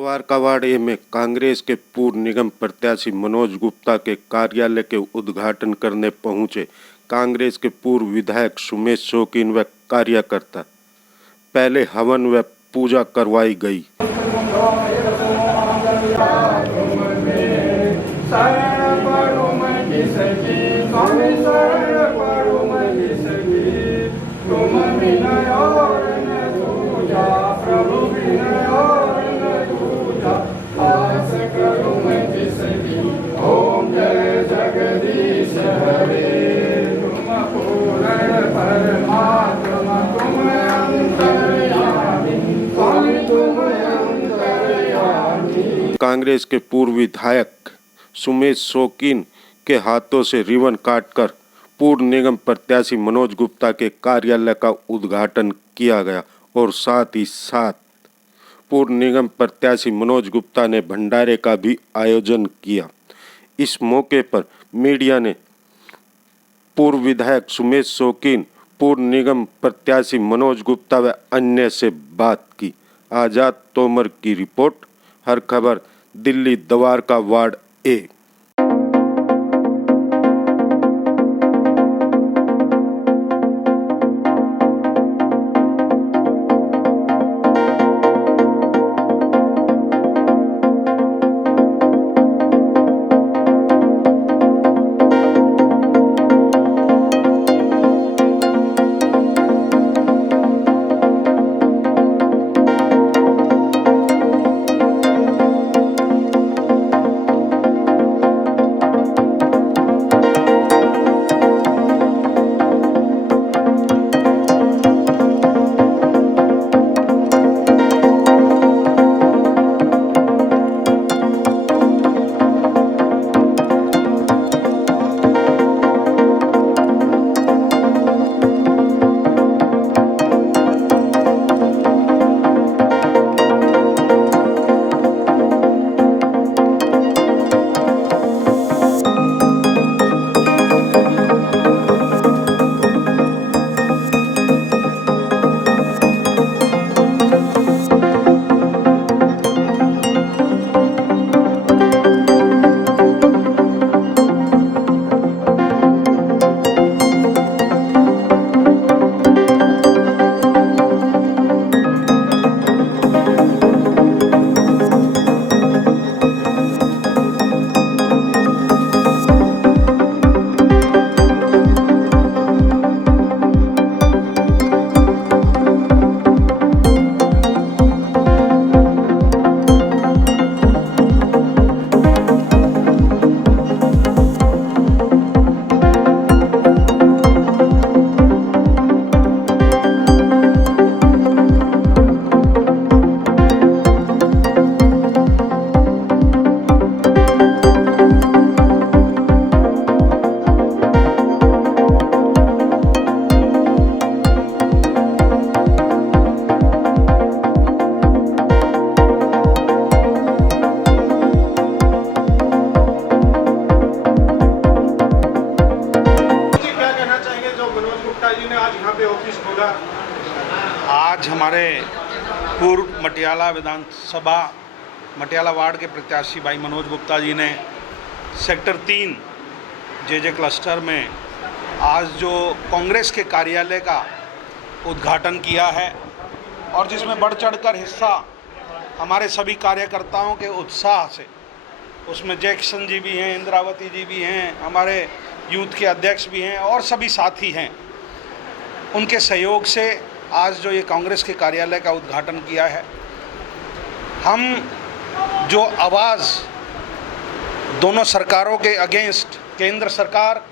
द्वारकावाड़ में कांग्रेस के पूर्व निगम प्रत्याशी मनोज गुप्ता के कार्यालय के उद्घाटन करने पहुंचे कांग्रेस के पूर्व विधायक सुमेश शौकीन व कार्यकर्ता। पहले हवन व पूजा करवाई गई। कांग्रेस के पूर्व विधायक सुमेश शौकीन के हाथों से रिबन काटकर पूर्व निगम प्रत्याशी मनोज गुप्ता के कार्यालय का उद्घाटन किया गया और साथ ही साथ पूर्व निगम प्रत्याशी मनोज गुप्ता ने भंडारे का भी आयोजन किया। इस मौके पर मीडिया ने पूर्व विधायक सुमेश शौकीन, पूर्व निगम प्रत्याशी मनोज गुप्ता व अन्य से बात की। आजाद तोमर की रिपोर्ट, हर खबर, दिल्ली, द्वारकावाड़ ए। आज हमारे पूर्व मटियाला विधानसभा मटियाला वार्ड के प्रत्याशी भाई मनोज गुप्ता जी ने सेक्टर 3 जे क्लस्टर में आज जो कांग्रेस के कार्यालय का उद्घाटन किया है और जिसमें बढ़ चढ़कर हिस्सा हमारे सभी कार्यकर्ताओं के उत्साह से, उसमें जैक्सन जी भी हैं, इंद्रावती जी भी हैं, हमारे यूथ के अध्यक्ष भी हैं और सभी साथी हैं। उनके सहयोग से आज जो ये कांग्रेस के कार्यालय का उद्घाटन किया है, हम जो आवाज़ दोनों सरकारों के अगेंस्ट, केंद्र सरकार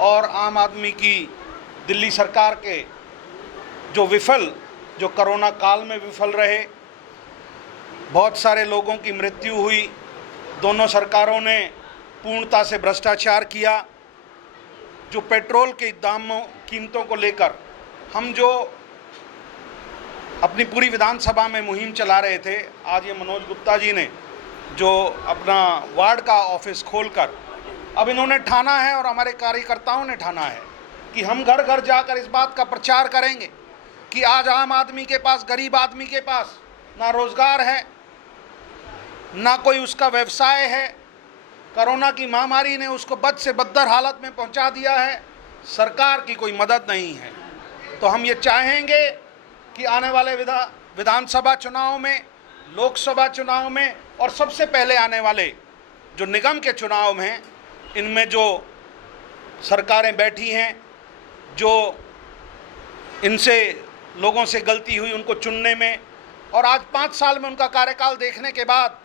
और आम आदमी की दिल्ली सरकार के जो कोरोना काल में विफल रहे, बहुत सारे लोगों की मृत्यु हुई, दोनों सरकारों ने पूर्णता से भ्रष्टाचार किया, जो पेट्रोल के दामों कीमतों को लेकर हम जो अपनी पूरी विधानसभा में मुहिम चला रहे थे, आज ये मनोज गुप्ता जी ने जो अपना वार्ड का ऑफिस खोलकर अब इन्होंने ठाना है और हमारे कार्यकर्ताओं ने ठाना है कि हम घर घर जाकर इस बात का प्रचार करेंगे कि आज आम आदमी के पास, गरीब आदमी के पास ना रोज़गार है, ना कोई उसका व्यवसाय है। कोरोना की महामारी ने उसको बद से बदतर हालत में पहुंचा दिया है। सरकार की कोई मदद नहीं है। तो हम ये चाहेंगे कि आने वाले विधानसभा चुनाव में, लोकसभा चुनाव में और सबसे पहले आने वाले जो निगम के चुनाव में, इनमें जो सरकारें बैठी हैं, जो इनसे लोगों से गलती हुई उनको चुनने में, और आज 5 साल में उनका कार्यकाल देखने के बाद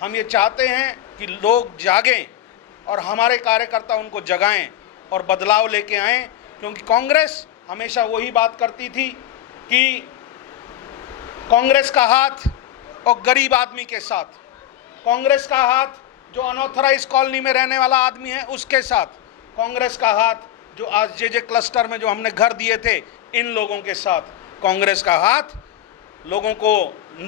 हम ये चाहते हैं कि लोग जागें और हमारे कार्यकर्ता उनको जगाएं और बदलाव लेके आएं। क्योंकि कांग्रेस हमेशा वही बात करती थी कि कांग्रेस का हाथ और गरीब आदमी के साथ, कांग्रेस का हाथ जो अनऑथराइज कॉलोनी में रहने वाला आदमी है उसके साथ, कांग्रेस का हाथ जो आज जे क्लस्टर में जो हमने घर दिए थे इन लोगों के साथ, कांग्रेस का हाथ लोगों को,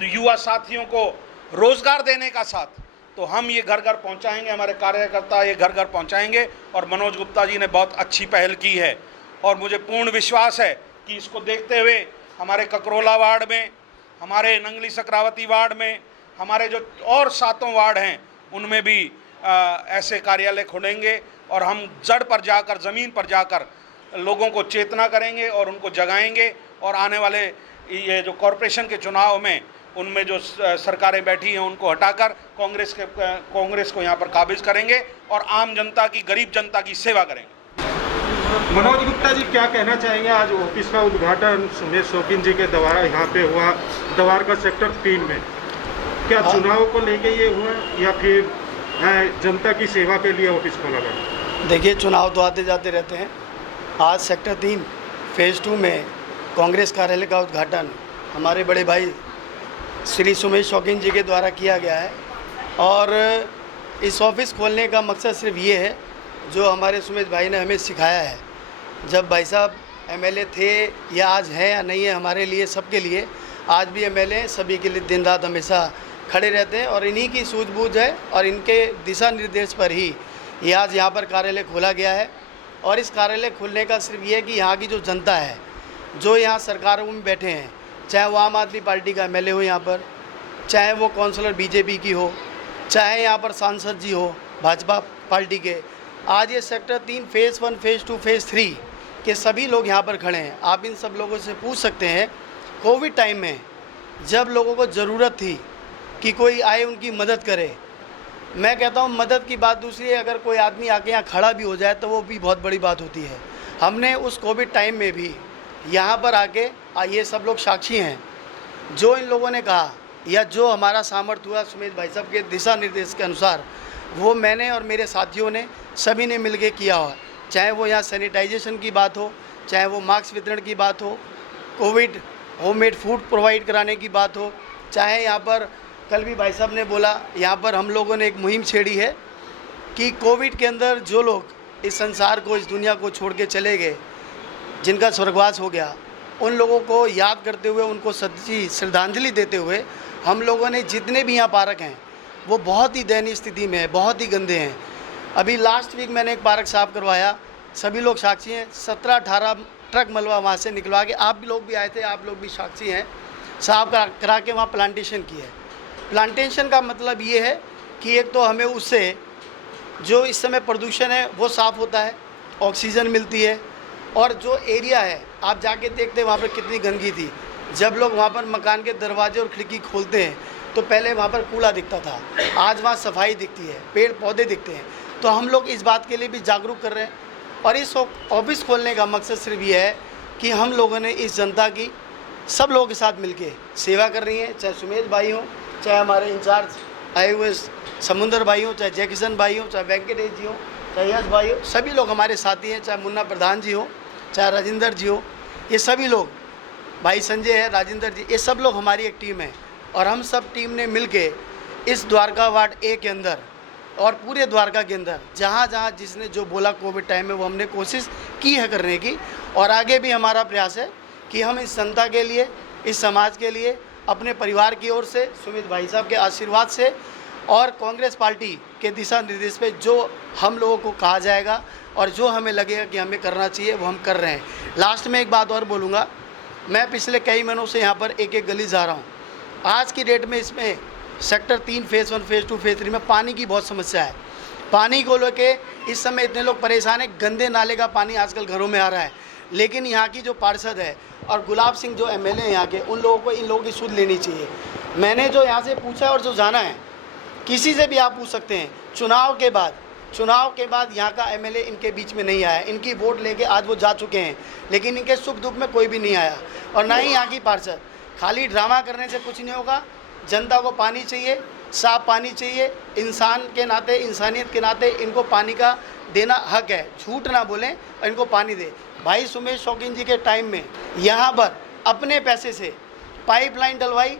युवा साथियों को रोजगार देने का साथ। तो हम ये घर घर पहुंचाएंगे, हमारे कार्यकर्ता ये घर घर पहुंचाएंगे। और मनोज गुप्ता जी ने बहुत अच्छी पहल की है और मुझे पूर्ण विश्वास है कि इसको देखते हुए हमारे ककरोला वार्ड में, हमारे नंगली सक्रावती वार्ड में, हमारे जो और 7 वार्ड हैं उनमें भी ऐसे कार्यालय खुलेंगे और हम जड़ पर जाकर, ज़मीन पर जाकर लोगों को चेतना करेंगे और उनको जगाएंगे। और आने वाले ये जो कॉरपोरेशन के चुनाव में उनमें जो सरकारें बैठी हैं उनको हटाकर कांग्रेस को यहाँ पर काबिज करेंगे और आम जनता की, गरीब जनता की सेवा करेंगे। मनोज गुप्ता जी क्या कहना चाहेंगे? आज ऑफिस का उद्घाटन सुमेश शौकीन जी के द्वारा यहाँ पे हुआ, द्वारका सेक्टर 3 में। क्या चुनाव को लेके ये हुआ या फिर जनता की सेवा के लिए ऑफिस खोला गया? देखिए, चुनाव तो आते जाते रहते हैं। आज सेक्टर 3 फेज़ 2 में कांग्रेस कार्यालय का उद्घाटन हमारे बड़े भाई श्री सुमेश शौकीन जी के द्वारा किया गया है। और इस ऑफिस खोलने का मकसद सिर्फ ये है जो हमारे सुमेश भाई ने हमें सिखाया है। जब भाई साहब एमएलए थे या आज हैं या नहीं है, हमारे लिए, सबके लिए, आज भी एमएलए सभी के लिए दिन रात हमेशा खड़े रहते हैं। और इन्हीं की सूझबूझ है और इनके दिशा निर्देश पर ही ये आज यहाँ पर कार्यालय खोला गया है। और इस कार्यालय खुलने का सिर्फ ये है कि यहाँ की जो जनता है, जो यहाँ सरकारों में बैठे हैं, चाहे वो आम आदमी पार्टी का एमएलए हो यहाँ पर, चाहे वो काउंसलर बीजेपी की हो, चाहे यहाँ पर सांसद जी हो भाजपा पार्टी के, आज ये सेक्टर 3 फेज़ 1, फेज़ 2, फेज़ 3 के सभी लोग यहाँ पर खड़े हैं। आप इन सब लोगों से पूछ सकते हैं, कोविड टाइम में जब लोगों को ज़रूरत थी कि कोई आए उनकी मदद करे, मैं कहता हूँ मदद की बात दूसरी है, अगर कोई आदमी आके यहाँ खड़ा भी हो जाए तो वो भी बहुत बड़ी बात होती है। हमने उस कोविड टाइम में भी यहाँ पर आके, ये सब लोग साक्षी हैं, जो इन लोगों ने कहा या जो हमारा सामर्थ्य हुआ सुमेश भाई साहब के दिशा निर्देश के अनुसार, वो मैंने और मेरे साथियों ने सभी ने मिलके किया हुआ। चाहे वो यहाँ सैनिटाइजेशन की बात हो, चाहे वो मास्क वितरण की बात हो, कोविड होममेड फूड प्रोवाइड कराने की बात हो, चाहे यहाँ पर कल भी भाई साहब ने बोला, यहाँ पर हम लोगों ने एक मुहिम छेड़ी है कि कोविड के अंदर जो लोग इस संसार को, इस दुनिया को छोड़ के चले गए, जिनका स्वर्गवास हो गया, उन लोगों को याद करते हुए, उनको सच्ची श्रद्धांजलि देते हुए, हम लोगों ने जितने भी यहाँ पार्क हैं वो बहुत ही दयनीय स्थिति में है, बहुत ही गंदे हैं। अभी लास्ट वीक मैंने एक पार्क साफ़ करवाया, सभी लोग साक्षी हैं, 17-18 ट्रक मलबा वहाँ से निकलवा के, आप भी लोग भी आए थे, आप लोग भी साक्षी हैं, साफ करा के वहाँ प्लांटेशन की है। प्लांटेशन का मतलब ये है कि एक तो हमें उससे जो इस समय प्रदूषण है वो साफ़ होता है, ऑक्सीजन मिलती है, और जो एरिया है आप जाके देखते हैं वहाँ पर कितनी गंदगी थी। जब लोग वहाँ पर मकान के दरवाजे और खिड़की खोलते हैं तो पहले वहाँ पर कूड़ा दिखता था, आज वहाँ सफाई दिखती है, पेड़ पौधे दिखते हैं। तो हम लोग इस बात के लिए भी जागरूक कर रहे हैं। और इस ऑफिस खोलने का मकसद सिर्फ ये है कि हम लोगों ने इस जनता की सब लोगों के साथ मिलके सेवा कर रही है, चाहे सुमेश भाई हों, चाहे हमारे इंचार्ज आए हुए समुंदर भाई हों, चाहे जय किशन भाई हों, चाहे वेंकटेश जी हों, चाहे यश भाई हो, सभी लोग हमारे साथी हैं, चाहे मुन्ना प्रधान जी हो, चाहे राजेंद्र जी हो, ये सभी लोग, भाई संजय है, राजेंद्र जी, ये सब लोग हमारी एक टीम है। और हम सब टीम ने मिलके इस द्वारका वार्ड ए के अंदर और पूरे द्वारका के अंदर जहाँ जहाँ जिसने जो बोला कोविड टाइम में, वो हमने कोशिश की है करने की। और आगे भी हमारा प्रयास है कि हम इस जनता के लिए, इस समाज के लिए, अपने परिवार की ओर से, सुमित भाई साहब के आशीर्वाद से और कांग्रेस पार्टी के दिशा निर्देश पे जो हम लोगों को कहा जाएगा और जो हमें लगेगा कि हमें करना चाहिए वो हम कर रहे हैं। लास्ट में एक बात और बोलूँगा, मैं पिछले कई महीनों से यहाँ पर एक एक गली जा रहा हूँ। आज की डेट में इसमें सेक्टर 3 फेज़ 1 फेज़ 2 फेज़ 3 में पानी की बहुत समस्या है। पानी को लेके इस समय इतने लोग परेशान हैं, गंदे नाले का पानी आजकल घरों में आ रहा है। लेकिन यहाँ की जो पार्षद है और गुलाब सिंह जो एमएलए हैं यहाँ के, उन लोगों को इन लोगों की सुध लेनी चाहिए। मैंने जो यहाँ से पूछा और जो जाना है, किसी से भी आप पूछ सकते हैं, चुनाव के बाद यहाँ का एमएलए इनके बीच में नहीं आया। इनकी वोट लेके आज वो जा चुके हैं, लेकिन इनके सुख दुख में कोई भी नहीं आया। और ना ही यहाँ की पार्षद, खाली ड्रामा करने से कुछ नहीं होगा। जनता को पानी चाहिए, साफ पानी चाहिए। इंसान के नाते, इंसानियत के नाते इनको पानी का देना हक है। झूठ ना बोलें और इनको पानी दे। भाई सुमेश शौकीन जी के टाइम में यहाँ पर अपने पैसे से पाइपलाइन डलवाई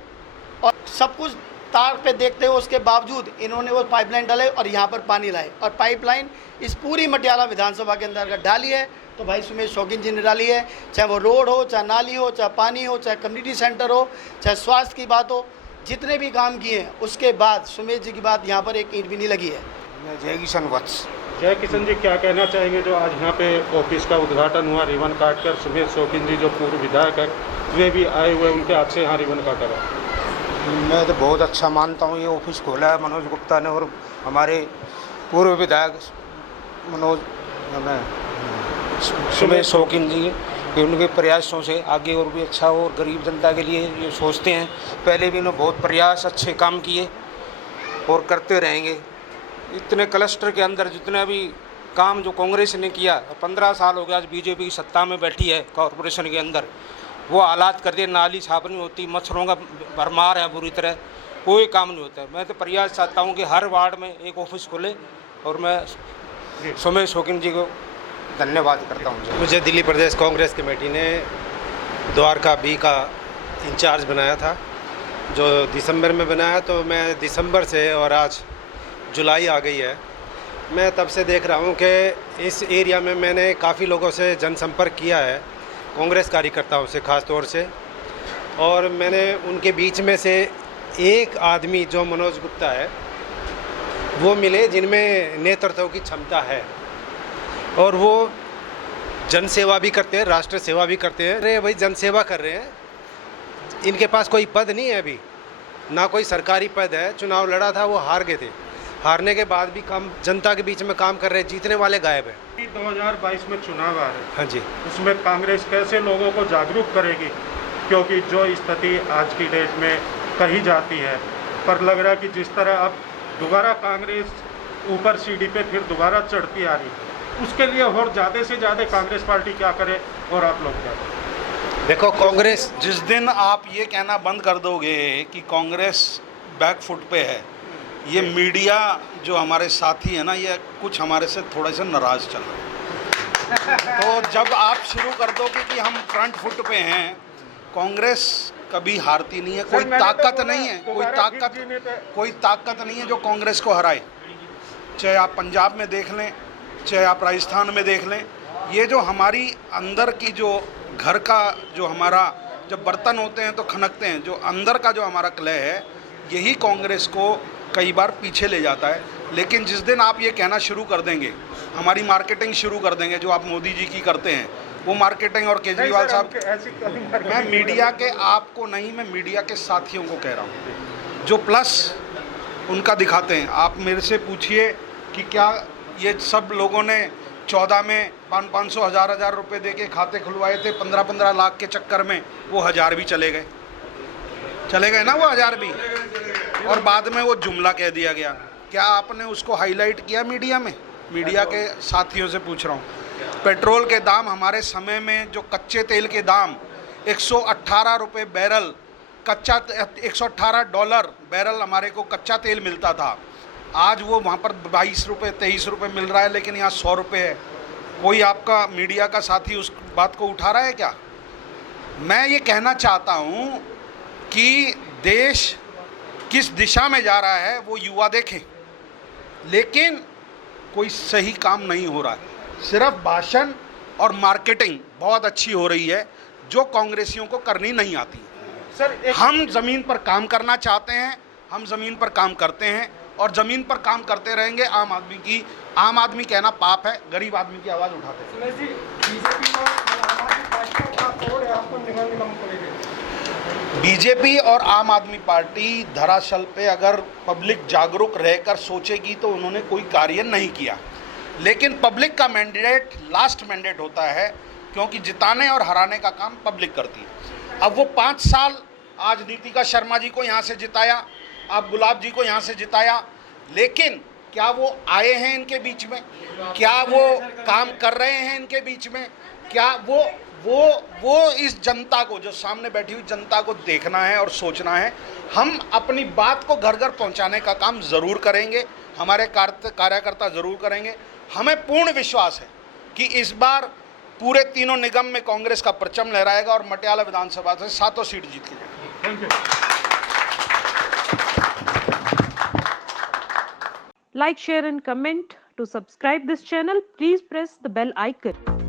और सब कुछ तार पे देखते हुए उसके बावजूद इन्होंने वो पाइपलाइन डाले और यहाँ पर पानी लाए। और पाइपलाइन इस पूरी मटियाला विधानसभा के अंदर अगर डाली है तो भाई सुमेश शौकीन जी ने डाली है। चाहे वो रोड हो, चाहे नाली हो, चाहे पानी हो, चाहे कम्युनिटी सेंटर हो, चाहे स्वास्थ्य की बात हो, जितने भी काम किए हैं उसके बाद सुमेश जी की बात यहाँ पर एक ईंट भी नहीं लगी है। मैं जय किशन वत्स। जय किशन जी, क्या कहना चाहेंगे जो आज यहाँ पे ऑफिस का उद्घाटन हुआ, रिबन काटकर सुमेश शौकीन जी जो पूर्व विधायक है वे भी आए हुए, उनके हाथ से यहाँ रिबन काटा गया। मैं तो बहुत अच्छा मानता हूँ, ये ऑफिस खोला है मनोज गुप्ता ने और हमारे पूर्व विधायक सुमेश शौकीन जी कि उनके प्रयासों से आगे और भी अच्छा हो और गरीब जनता के लिए ये सोचते हैं। पहले भी उन्होंने बहुत प्रयास, अच्छे काम किए और करते रहेंगे। इतने क्लस्टर के अंदर जितने भी काम जो कांग्रेस ने किया, 15 साल हो गया आज बीजेपी की सत्ता में बैठी है कॉरपोरेशन के अंदर, वो हालात कर दिए। नाली साफ नहीं होती, मच्छरों का भरमार है बुरी तरह, कोई काम नहीं होता है। मैं तो प्रयास चाहता हूँ कि हर वार्ड में एक ऑफिस खोले और मैं सुमेश शौकीन जी को धन्यवाद करता हूँ। मुझे दिल्ली प्रदेश कांग्रेस कमेटी ने द्वारका बी का इंचार्ज बनाया था, जो दिसंबर में बनाया, तो मैं दिसंबर से और आज जुलाई आ गई है। मैं तब से देख रहा हूँ कि इस एरिया में मैंने काफ़ी लोगों से जनसंपर्क किया है, कांग्रेस कार्यकर्ताओं से ख़ास तौर से, और मैंने उनके बीच में से एक आदमी जो मनोज गुप्ता है वो मिले जिनमें नेतृत्व की क्षमता है और वो जन सेवा भी करते हैं, राष्ट्र सेवा भी करते हैं। अरे भाई जन सेवा कर रहे हैं, इनके पास कोई पद नहीं है, अभी ना कोई सरकारी पद है। चुनाव लड़ा था, वो हार गए थे, हारने के बाद भी काम जनता के बीच में काम कर रहे हैं, जीतने वाले गायब हैं। 2022 में चुनाव आ रहे हैं, हाँ जी, उसमें कांग्रेस कैसे लोगों को जागरूक करेगी? क्योंकि जो स्थिति आज की डेट में कही जाती है, पर लग रहा है कि जिस तरह अब दोबारा कांग्रेस ऊपर सीढ़ी पे फिर दोबारा चढ़ती आ रही है, उसके लिए और ज़्यादा से ज़्यादा कांग्रेस पार्टी क्या करे और आप लोग क्या करें? देखो कांग्रेस, जिस दिन आप ये कहना बंद कर दोगे कि कांग्रेस बैक फुट पे है, ये मीडिया जो हमारे साथी है ना, ये कुछ हमारे से थोड़े से नाराज़ चल रहे हैं। तो जब आप शुरू कर दोगे कि हम फ्रंट फुट पे हैं, कांग्रेस कभी हारती नहीं है। कोई ताकत नहीं है, कोई ताकत नहीं है जो कांग्रेस को हराए। चाहे आप पंजाब में देख लें, चाहे आप राजस्थान में देख लें, ये जो हमारी अंदर की जो घर का जो हमारा जब बर्तन होते हैं तो खनकते हैं, जो अंदर का जो हमारा कलह है, यही कांग्रेस को कई बार पीछे ले जाता है। लेकिन जिस दिन आप ये कहना शुरू कर देंगे, हमारी मार्केटिंग शुरू कर देंगे जो आप मोदी जी की करते हैं, वो मार्केटिंग, और केजरीवाल साहब, मैं मीडिया के आपको नहीं, मैं मीडिया के साथियों को कह रहा हूँ जो प्लस उनका दिखाते हैं। आप मेरे से पूछिए कि क्या ये सब लोगों ने 14 में 500 हज़ार रुपए दे के खाते खुलवाए थे 15 लाख के चक्कर में, वो 1000 भी चले गए ना, वो 1000 भी, और बाद में वो जुमला कह दिया गया। क्या आपने उसको हाईलाइट किया मीडिया में? मीडिया के साथियों से पूछ रहा हूँ। पेट्रोल के दाम हमारे समय में, जो कच्चे तेल के दाम 118 रुपये बैरल, कच्चा $118 बैरल हमारे को कच्चा तेल मिलता था। आज वो वहाँ पर 22 रुपये 23 रुपये मिल रहा है, लेकिन यहाँ 100 रुपये है। कोई आपका मीडिया का साथी उस बात को उठा रहा है क्या? मैं ये कहना चाहता हूँ कि देश किस दिशा में जा रहा है वो युवा देखें, लेकिन कोई सही काम नहीं हो रहा है। सिर्फ भाषण और मार्केटिंग बहुत अच्छी हो रही है, जो कांग्रेसियों को करनी नहीं आती। सर हम ज़मीन पर काम करना चाहते हैं, हम ज़मीन पर काम करते हैं और ज़मीन पर काम करते रहेंगे। आम आदमी कहना पाप है, गरीब आदमी की आवाज़ उठाते हैं। बीजेपी और आम आदमी पार्टी धरातल पे अगर पब्लिक जागरूक रहकर सोचेगी तो उन्होंने कोई कार्य नहीं किया, लेकिन पब्लिक का मैंडेट लास्ट मैंडेट होता है, क्योंकि जिताने और हराने का काम पब्लिक करती है। अब वो 5 साल, आज नीतिका शर्मा जी को यहाँ से जिताया, आप गुलाब जी को यहाँ से जिताया, लेकिन क्या वो आए हैं इनके बीच में? क्या वो काम कर रहे हैं इनके बीच में? क्या वो इस जनता को, जो सामने बैठी हुई जनता को देखना है और सोचना है। हम अपनी बात को घर घर पहुंचाने का काम ज़रूर करेंगे, हमारे कार्यकर्ता ज़रूर करेंगे। हमें पूर्ण विश्वास है कि इस बार पूरे तीनों निगम में कांग्रेस का परचम लहराएगा और मटियाला विधानसभा से 7 सीट जीत के जाएंगे। Thank you. Like, share and comment. To subscribe this channel, please press the bell icon.